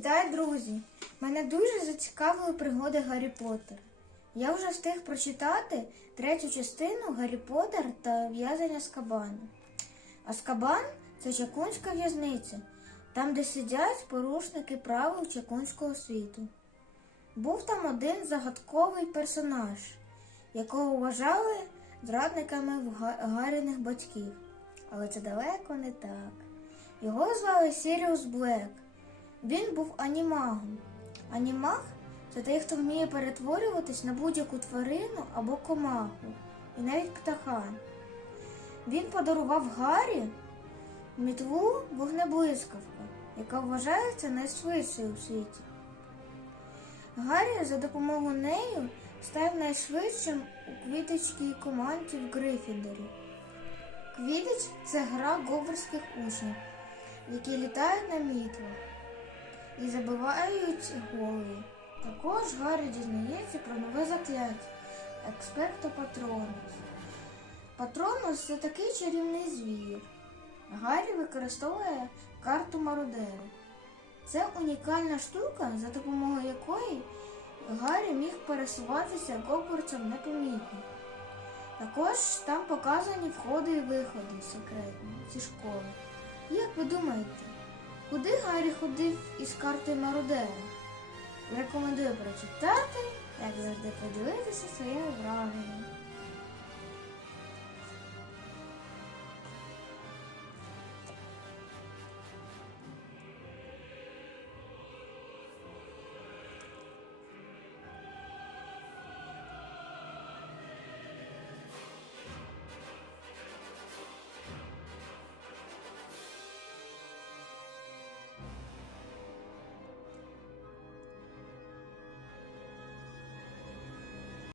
Вітаю, друзі! Мене дуже зацікавили пригоди Гаррі Поттера. Я вже встиг прочитати третю частину Гаррі Поттер та в'язання Скабану. А Скабан це чакунська в'язниця, там, де сидять порушники правил чакунського світу. Був там один загадковий персонаж, якого вважали зрадниками в Га- Гаріних батьків. Але це далеко не так. Його звали Сіріус Блек. Він був анімагом. Анімаг це той, хто вміє перетворюватись на будь-яку тварину або комаху, і навіть птаха. Він подарував Гаррі мітлу вогнеблискавка, яка вважається найшвидшою у світі. Гаррі за допомогою нею став найшвидшим у квіточській команді в Грифіндорі. Квідич це гра говерських учнів, які літають на мітлах і забивають голи. Також Гаррі дізнається про нове закляття Експекто Патронус. Патронус це такий чарівний звір. Гаррі використовує карту мародери. Це унікальна штука, за допомогою якої Гаррі міг пересуватися Гогвартсом непомітно. Також там показані входи і виходи секретні зі школи. Як ви думаєте, куди Гаррі ходив із картою мародера? Рекомендую прочитати, як завжди поділитися своєю враженнями.